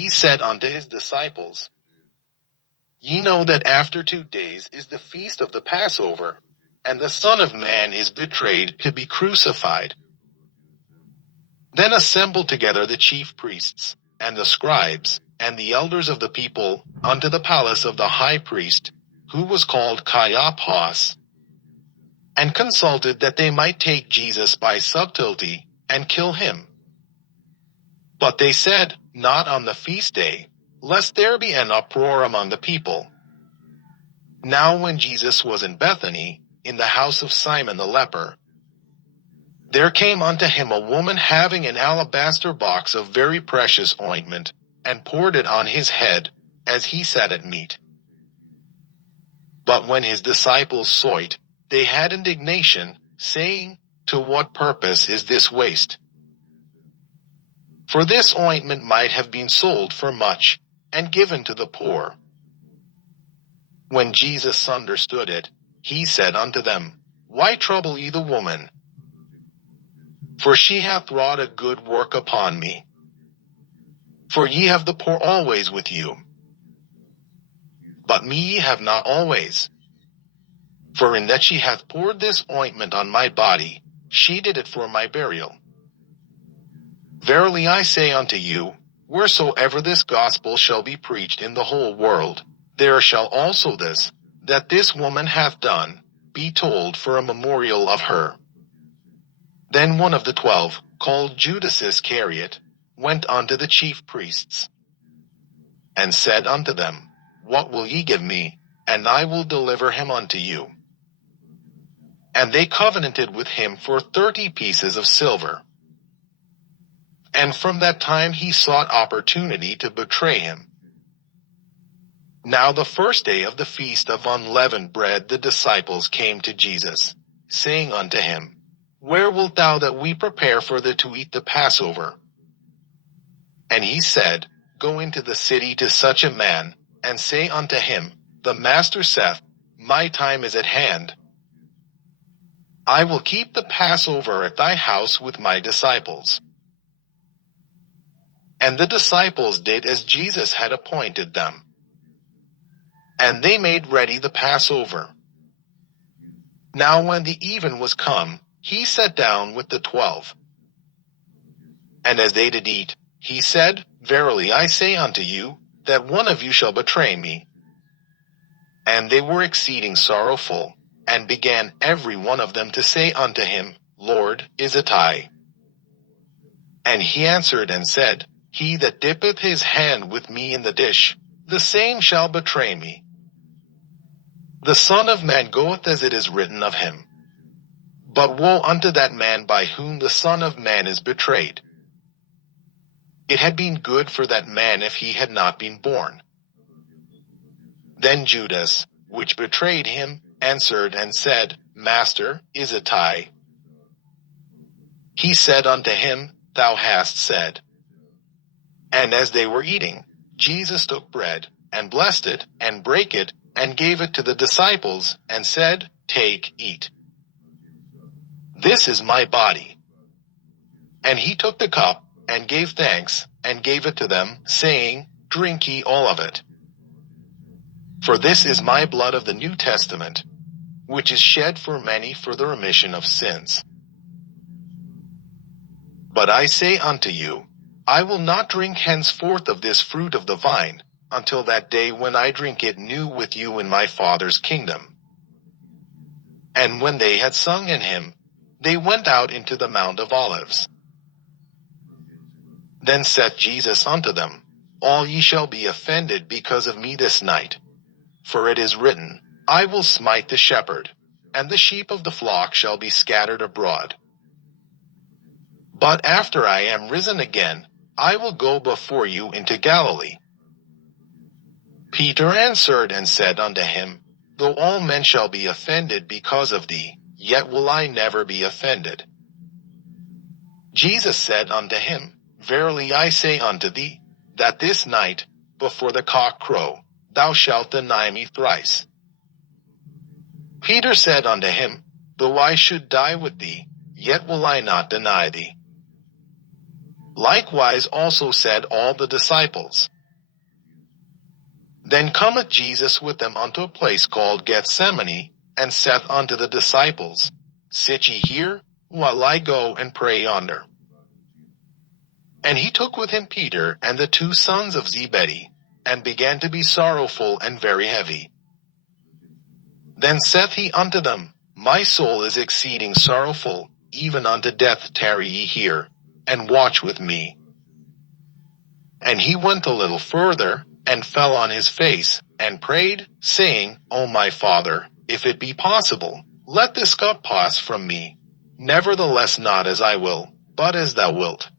he said unto his disciples, Ye know that after 2 days is the feast of the Passover, and the Son of Man is betrayed to be crucified. Then assembled together the chief priests, and the scribes, and the elders of the people, unto the palace of the high priest, who was called Caiaphas, and consulted that they might take Jesus by subtlety, and kill him. But they said, Not on the feast day, lest there be an uproar among the people. Now when Jesus was in Bethany, in the house of Simon the leper, there came unto him a woman having an alabaster box of very precious ointment, and poured it on his head, as he sat at meat. But when his disciples saw it, they had indignation, saying, To what purpose is this waste? For this ointment might have been sold for much, and given to the poor. When Jesus understood it, he said unto them, Why trouble ye the woman? For she hath wrought a good work upon me. For ye have the poor always with you, but me ye have not always. For in that she hath poured this ointment on my body, she did it for my burial. Verily I say unto you, wheresoever this gospel shall be preached in the whole world, there shall also this, that this woman hath done, be told for a memorial of her. Then one of the 12, called Judas Iscariot, went unto the chief priests, and said unto them, What will ye give me, and I will deliver him unto you? And they covenanted with him for 30 pieces of silver. And from that time he sought opportunity to betray him. Now the first day of the feast of unleavened bread the disciples came to Jesus, saying unto him, Where wilt thou that we prepare for thee to eat the Passover? And he said, Go into the city to such a man, and say unto him, The Master saith, My time is at hand. I will keep the Passover at thy house with my disciples. And the disciples did as Jesus had appointed them. And they made ready the Passover. Now when the even was come, he sat down with the 12. And as they did eat, he said, Verily I say unto you, that one of you shall betray me. And they were exceeding sorrowful, and began every one of them to say unto him, Lord, is it I? And he answered and said, He that dippeth his hand with me in the dish, the same shall betray me. The Son of Man goeth as it is written of him. But woe unto that man by whom the Son of Man is betrayed. It had been good for that man if he had not been born. Then Judas, which betrayed him, answered and said, Master, is it I? He said unto him, Thou hast said. And as they were eating, Jesus took bread, and blessed it, and brake it, and gave it to the disciples, and said, Take, eat. This is my body. And he took the cup, and gave thanks, and gave it to them, saying, Drink ye all of it. For this is my blood of the New Testament, which is shed for many for the remission of sins. But I say unto you, I will not drink henceforth of this fruit of the vine, until that day when I drink it new with you in my Father's kingdom. And when they had sung an hymn, they went out into the Mount of Olives. Then saith Jesus unto them, All ye shall be offended because of me this night. For it is written, I will smite the shepherd, and the sheep of the flock shall be scattered abroad. But after I am risen again, I will go before you into Galilee. Peter answered and said unto him, Though all men shall be offended because of thee, yet will I never be offended. Jesus said unto him, Verily I say unto thee, that this night, before the cock crow, thou shalt deny me thrice. Peter said unto him, Though I should die with thee, yet will I not deny thee. Likewise also said all the disciples. Then cometh Jesus with them unto a place called Gethsemane, and saith unto the disciples, Sit ye here, while I go and pray yonder. And he took with him Peter and the 2 sons of Zebedee, and began to be sorrowful and very heavy. Then saith he unto them, My soul is exceeding sorrowful, even unto death. Tarry ye here, and watch with me. And he went a little further, and fell on his face, and prayed, saying, O my Father, if it be possible, let this cup pass from me. Nevertheless not as I will, but as thou wilt.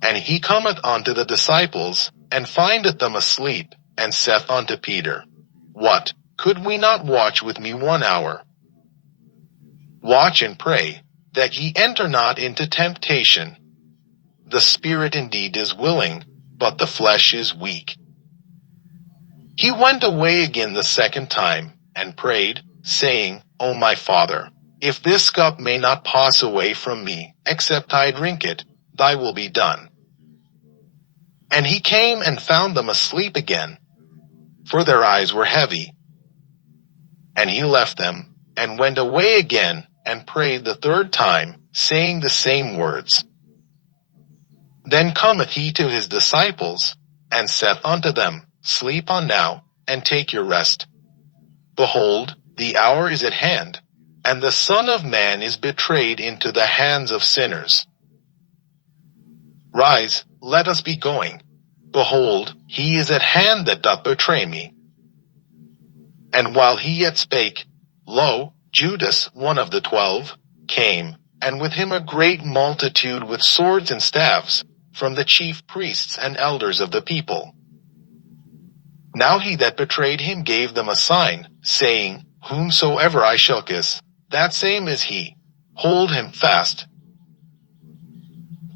And he cometh unto the disciples, and findeth them asleep, and saith unto Peter, What, could we not watch with me 1 hour? Watch and pray, that ye enter not into temptation. The spirit indeed is willing, but the flesh is weak. He went away again the 2nd time, and prayed, saying, O my Father, if this cup may not pass away from me, except I drink it, thy will be done. And he came and found them asleep again, for their eyes were heavy. And he left them, and went away again, and prayed the 3rd time, saying the same words. Then cometh he to his disciples, and saith unto them, Sleep on now, and take your rest. Behold, the hour is at hand, and the Son of Man is betrayed into the hands of sinners. Rise, let us be going. Behold, he is at hand that doth betray me. And while he yet spake, lo, Judas, one of the 12, came, and with him a great multitude with swords and staves, from the chief priests and elders of the people. Now he that betrayed him gave them a sign, saying, Whomsoever I shall kiss, that same is he. Hold him fast.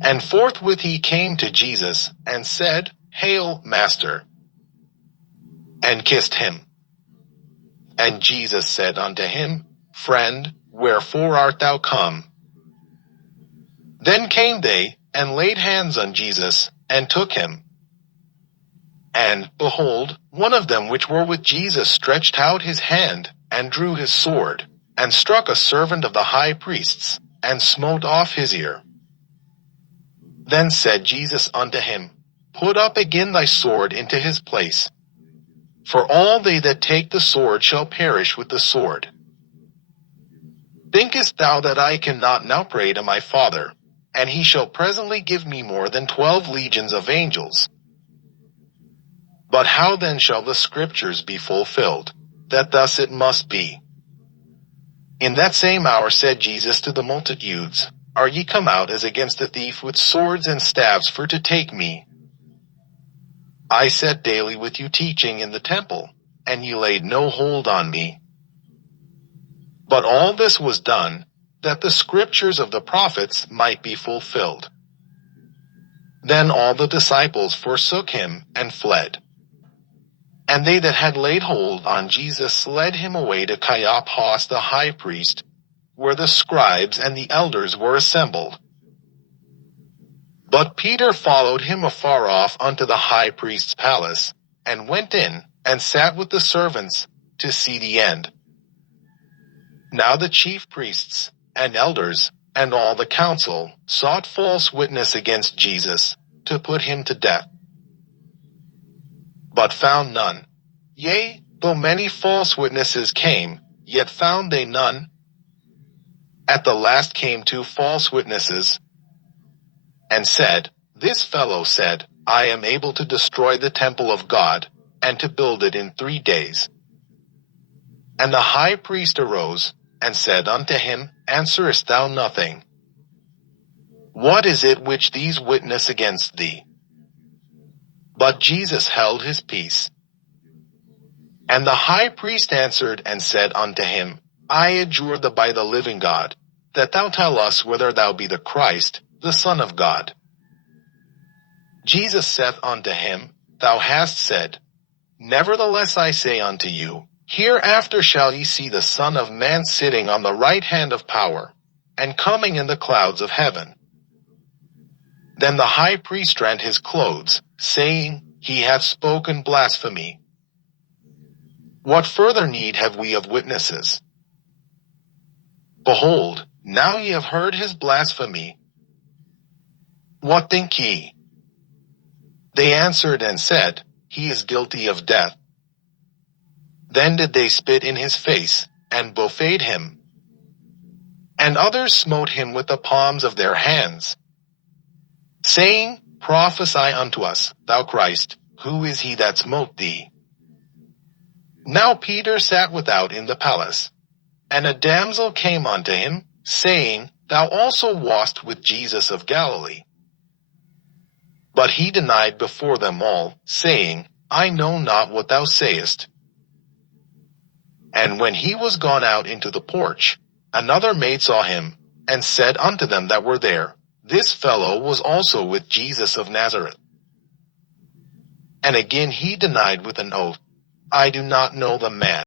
And forthwith he came to Jesus, and said, Hail, Master! And kissed him. And Jesus said unto him, Friend, wherefore art thou come? Then came they, and laid hands on Jesus, and took him. And, behold, one of them which were with Jesus stretched out his hand, and drew his sword, and struck a servant of the high priest's, and smote off his ear. Then said Jesus unto him, Put up again thy sword into his place. For all they that take the sword shall perish with the sword. Thinkest thou that I cannot now pray to my Father, and he shall presently give me more than 12 legions of angels? But how then shall the Scriptures be fulfilled, that thus it must be? In that same hour said Jesus to the multitudes, Are ye come out as against a thief with swords and staves for to take me? I sat daily with you teaching in the temple, and ye laid no hold on me. But all this was done, that the Scriptures of the prophets might be fulfilled. Then all the disciples forsook him, and fled. And they that had laid hold on Jesus led him away to Caiaphas the high priest, where the scribes and the elders were assembled. But Peter followed him afar off unto the high priest's palace, and went in, and sat with the servants, to see the end. Now the chief priests, and elders, and all the council, sought false witness against Jesus, to put him to death. But found none. Yea, though many false witnesses came, yet found they none. At the last came 2 false witnesses, and said, This fellow said, I am able to destroy the temple of God, and to build it in 3 days. And the high priest arose, and said unto him, Answerest thou nothing? What is it which these witness against thee? But Jesus held his peace. And the high priest answered and said unto him, I adjure thee by the living God, that thou tell us whether thou be the Christ, the Son of God. Jesus saith unto him, Thou hast said. Nevertheless I say unto you, Hereafter shall ye see the Son of Man sitting on the right hand of power, and coming in the clouds of heaven. Then the high priest rent his clothes, saying, He hath spoken blasphemy. What further need have we of witnesses? Behold, now ye have heard his blasphemy. What think ye? They answered and said, He is guilty of death. Then did they spit in his face, and buffeted him. And others smote him with the palms of their hands, saying, Prophesy unto us, thou Christ, who is he that smote thee? Now Peter sat without in the palace. And a damsel came unto him, saying, Thou also wast with Jesus of Galilee. But he denied before them all, saying, I know not what thou sayest. And when he was gone out into the porch, another maid saw him, and said unto them that were there, This fellow was also with Jesus of Nazareth. And again he denied with an oath, I do not know the man.